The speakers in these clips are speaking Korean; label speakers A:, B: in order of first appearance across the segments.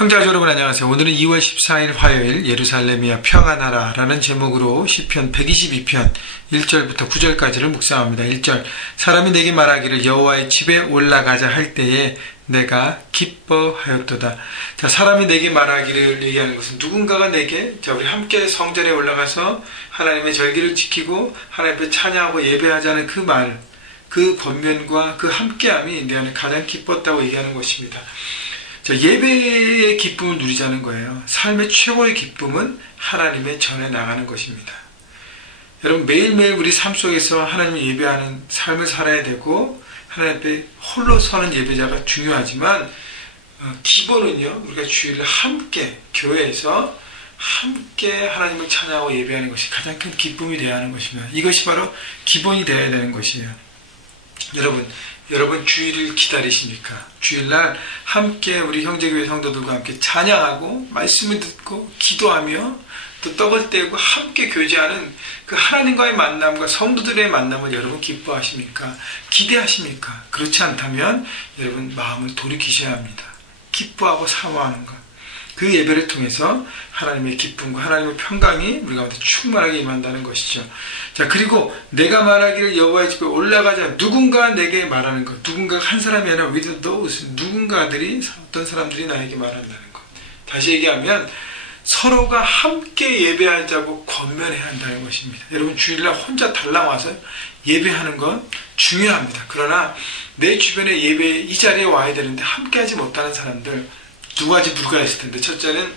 A: 형제자 여러분 안녕하세요. 오늘은 2월 14일 화요일 예루살렘이야 평안하라 라는 제목으로 시편 122편 1절부터 9절까지를 묵상합니다. 1절 사람이 내게 말하기를 여호와의 집에 올라가자 할 때에 내가 기뻐하였도다. 자, 사람이 내게 말하기를 얘기하는 것은 누군가가 내게 자, 우리 함께 성전에 올라가서 하나님의 절기를 지키고 하나님 앞에 찬양하고 예배하자는 그 말, 그 권면과 그 함께함이 내 안에 가장 기뻤다고 얘기하는 것입니다. 자, 예배의 기쁨을 누리자는 거예요. 삶의 최고의 기쁨은 하나님의 전에 나가는 것입니다. 여러분 매일매일 우리 삶 속에서 하나님을 예배하는 삶을 살아야 되고 하나님 앞에 홀로 서는 예배자가 중요하지만 어, 기본은요 우리가 주일을 함께 교회에서 함께 하나님을 찬양하고 예배하는 것이 가장 큰 기쁨이 되어야 하는 것입니다. 이것이 바로 기본이 되어야 되는 것이에요. 여러분 여러분 주일을 기다리십니까? 주일날 함께 우리 형제교회 성도들과 함께 찬양하고 말씀을 듣고 기도하며 또 떡을 떼고 함께 교제하는 그 하나님과의 만남과 성도들의 만남을 여러분 기뻐하십니까? 기대하십니까? 그렇지 않다면 여러분 마음을 돌이키셔야 합니다. 기뻐하고 사모하는 것. 그 예배를 통해서 하나님의 기쁨과 하나님의 평강이 우리 가운데 충만하게 임한다는 것이죠. 자, 그리고 내가 말하기를 여호와의 집에 올라가자. 누군가 내게 말하는 것. 누군가 한 사람이 아니라 with those. 누군가들이 어떤 사람들이 나에게 말한다는 것. 다시 얘기하면 서로가 함께 예배하자고 권면해야 한다는 것입니다. 여러분 주일날 혼자 달랑 와서 예배하는 건 중요합니다. 그러나 내 주변에 예배 이 자리에 와야 되는데 함께하지 못하는 사람들 두 가지 불가가 있을 텐데 첫째는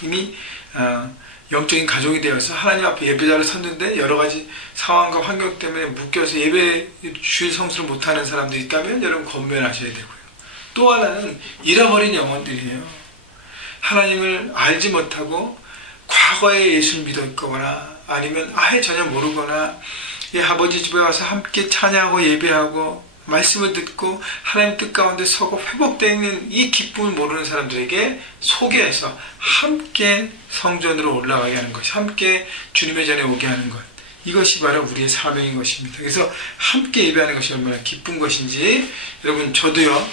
A: 이미 어, 영적인 가족이 되어서 하나님 앞에 예배자를 섰는데 여러 가지 상황과 환경 때문에 묶여서 예배 주일 성수를 못하는 사람들이 있다면 여러분 건면하셔야 되고요. 또 하나는 잃어버린 영혼들이에요. 하나님을 알지 못하고 과거에 예수를 믿었거나 아니면 아예 전혀 모르거나 이 아버지 집에 와서 함께 찬양하고 예배하고 말씀을 듣고 하나님 뜻 가운데 서고 회복되어 있는 이 기쁨을 모르는 사람들에게 소개해서 함께 성전으로 올라가게 하는 것, 함께 주님의 전에 오게 하는 것. 이것이 바로 우리의 사명인 것입니다. 그래서 함께 예배하는 것이 얼마나 기쁜 것인지 여러분 저도요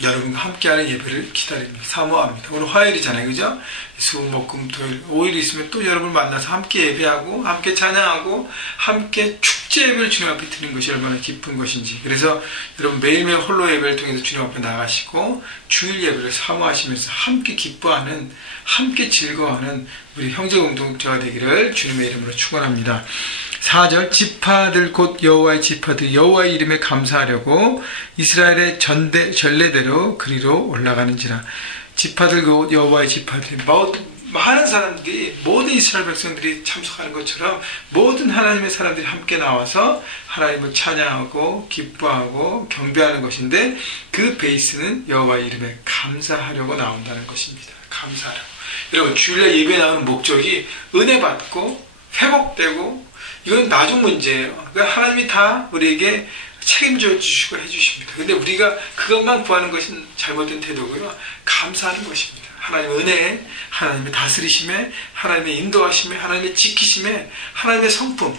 A: 여러분과 함께하는 예배를 기다립니다. 사모합니다. 오늘 화요일이잖아요. 그죠? 수 목 금 토요일 5일 있으면 또 여러분 만나서 함께 예배하고 함께 찬양하고 함께 축제 예배를 주님 앞에 드리는 것이 얼마나 기쁜 것인지 그래서 여러분 매일매일 홀로 예배를 통해서 주님 앞에 나가시고 주일 예배를 사모하시면서 함께 기뻐하는 함께 즐거워하는 우리 형제 공동체가 되기를 주님의 이름으로 축원합니다. 4절 지파들 곧 여호와의 지파들 여호와의 이름에 감사하려고 이스라엘의 전대 전례대로 그리로 올라가는지라 지파들 곧 여호와의 지파들 많은 사람들이 모든 이스라엘 백성들이 참석하는 것처럼 모든 하나님의 사람들이 함께 나와서 하나님을 찬양하고 기뻐하고 경배하는 것인데 그 베이스는 여호와의 이름에 감사하려고 나온다는 것입니다. 감사하려고. 여러분 주일날 예배 나오는 목적이 은혜 받고 회복되고 이건 나중 문제예요. 그러니까 하나님이 다 우리에게 책임져 주시고 해주십니다. 근데 우리가 그것만 구하는 것은 잘못된 태도고요. 감사하는 것입니다. 하나님의 은혜, 하나님의 다스리심에, 하나님의 인도하심에, 하나님의 지키심에, 하나님의 성품,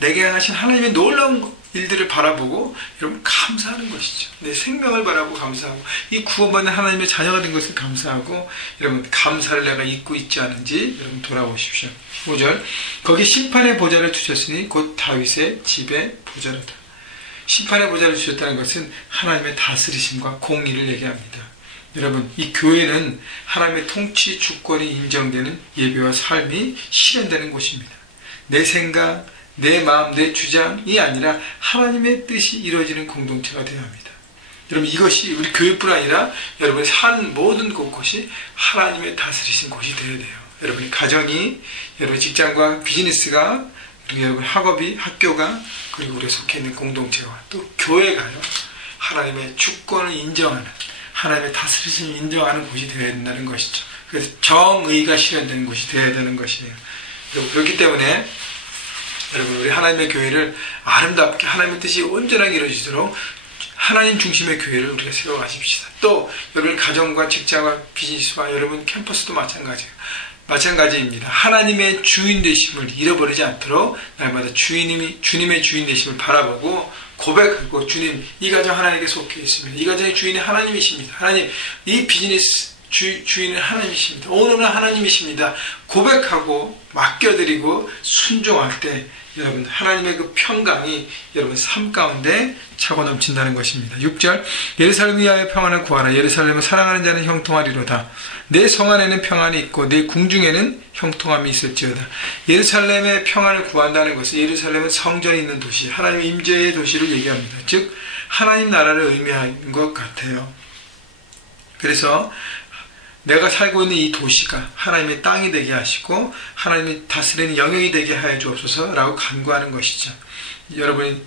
A: 내게 하신 하나님의 놀라운 일들을 바라보고 여러분 감사하는 것이죠. 내 생명을 바라보고 감사하고 이 구원받는 하나님의 자녀가 된 것을 감사하고 여러분 감사를 내가 잊고 있지 않은지 여러분 돌아보십시오. 5절 거기 심판의 보좌를 두셨으니 곧 다윗의 집의 보좌로다. 심판의 보좌를 주셨다는 것은 하나님의 다스리심과 공의를 얘기합니다. 여러분, 이 교회는 하나님의 통치 주권이 인정되는 예배와 삶이 실현되는 곳입니다. 내 생각, 내 마음, 내 주장이 아니라 하나님의 뜻이 이루어지는 공동체가 되어야 합니다. 여러분 이것이 우리 교회뿐 아니라 여러분이 사는 모든 곳곳이 하나님의 다스리신 곳이 되어야 돼요. 여러분의 가정이, 여러분 직장과 비즈니스가, 여러분 학업이, 학교가, 그리고 우리 속해 있는 공동체와 또 교회가요. 하나님의 주권을 인정하는, 하나님의 다스리심을 인정하는 곳이 되어야 된다는 것이죠. 그래서 정의가 실현되는 곳이 되어야 되는 것이에요. 그렇기 때문에 여러분 우리 하나님의 교회를 아름답게 하나님의 뜻이 온전하게 이루어지도록 하나님 중심의 교회를 우리가 세워가십시다. 또 여러분 가정과 직장과 비즈니스와 여러분 캠퍼스도 마찬가지예요. 마찬가지입니다. 하나님의 주인 되심을 잃어버리지 않도록 날마다 주인님이 주님의 주인 되심을 바라보고 고백하고 주님 이 가정 하나님께 속해 있습니다. 이 가정의 주인이 하나님이십니다. 하나님 이 비즈니스 주, 주인은 하나님이십니다. 오늘은 하나님이십니다. 고백하고 맡겨드리고 순종할 때 여러분 하나님의 그 평강이 여러분 삶 가운데 차고 넘친다는 것입니다. 6절 예루살렘 위하여 평안을 구하라 예루살렘을 사랑하는 자는 형통하리로다 내 성 안에는 평안이 있고 내 궁중에는 형통함이 있을지어다 예루살렘의 평안을 구한다는 것은 예루살렘은 성전이 있는 도시 하나님의 임재의 도시를 얘기합니다. 즉 하나님 나라를 의미하는 것 같아요. 그래서 내가 살고 있는 이 도시가 하나님의 땅이 되게 하시고 하나님이 다스리는 영역이 되게 하여 주옵소서라고 간구하는 것이죠. 여러분이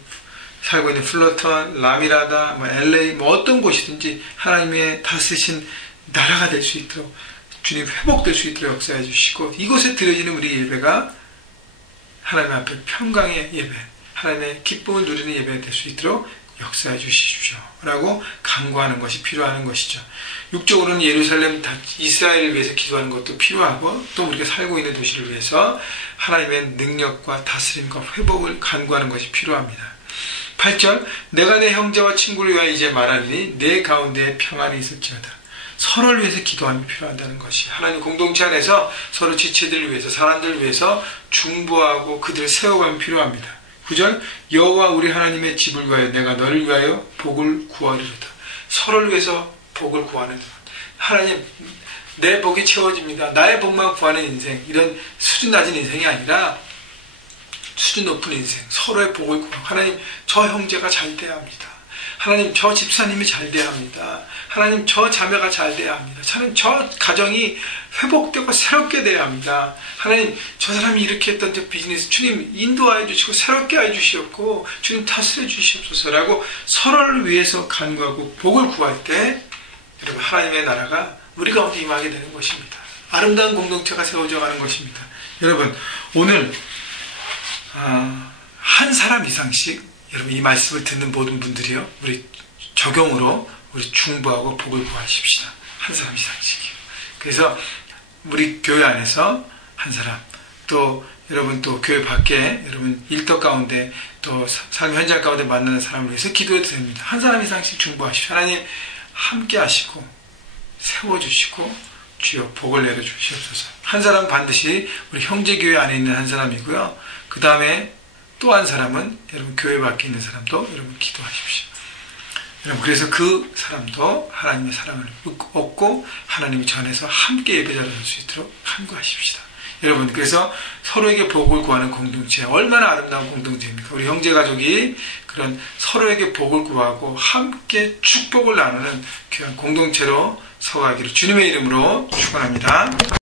A: 살고 있는 플러턴, 라미라다, 뭐 LA, 뭐 어떤 곳이든지 하나님의 다스리신 나라가 될 수 있도록 주님 회복될 수 있도록 역사해 주시고 이곳에 드려지는 우리 예배가 하나님 앞에 평강의 예배, 하나님의 기쁨을 누리는 예배가 될 수 있도록 역사해 주십시오. 라고 간구하는 것이 필요한 것이죠. 육적으로는 예루살렘 이스라엘을 위해서 기도하는 것도 필요하고 또 우리가 살고 있는 도시를 위해서 하나님의 능력과 다스림과 회복을 간구하는 것이 필요합니다. 8절 내가 내 형제와 친구를 위하여 이제 말하니 내 가운데 평안이 있을지어다. 서로를 위해서 기도함이 필요하다는 것이 하나님 공동체 안에서 서로 지체들을 위해서 사람들을 위해서 중보하고 그들을 세워가면 필요합니다. 9절 여호와 우리 하나님의 집을 위하여 내가 너를 위하여 복을 구하리로다. 서로를 위해서 복을 구하는 하나님 내 복이 채워집니다. 나의 복만 구하는 인생 이런 수준 낮은 인생이 아니라 수준 높은 인생 서로의 복을 구하고 하나님 저 형제가 잘 돼야 합니다. 하나님 저 집사님이 잘 돼야 합니다. 하나님 저 자매가 잘 돼야 합니다. 하나님 저 가정이 회복되고 새롭게 돼야 합니다. 하나님 저 사람이 이렇게 했던 저 비즈니스 주님 인도하여 주시고 새롭게 해 주시옵고 주님 다스려 주시옵소서라고 서로를 위해서 간구하고 복을 구할 때 여러분 하나님의 나라가 우리 가운데 임하게 되는 것입니다. 아름다운 공동체가 세워져 가는 것입니다. 여러분 오늘 아, 한 사람 이상씩 여러분 이 말씀을 듣는 모든 분들이요 우리 적용으로 우리 중보하고 복을 구하십시다. 한 사람 이상씩이요. 그래서 우리 교회 안에서 한 사람 또 여러분 또 교회 밖에 여러분 일터 가운데 또 삶 현장 가운데 만나는 사람을 위해서 기도해도 됩니다. 한 사람 이상씩 중보하십시오. 하나님 함께 하시고 세워주시고 주여 복을 내려 주시옵소서. 한 사람 반드시 우리 형제 교회 안에 있는 한 사람이고요. 그 다음에 또 한 사람은 여러분 교회 밖에 있는 사람도 여러분 기도하십시오. 여러분 그래서 그 사람도 하나님의 사랑을 얻고 하나님이 전해서 함께 예배자로 설수 있도록 간구하십시다. 여러분 그래서 서로에게 복을 구하는 공동체 얼마나 아름다운 공동체입니까? 우리 형제 가족이 그런 서로에게 복을 구하고 함께 축복을 나누는 귀한 공동체로 서가기를 주님의 이름으로 축원합니다.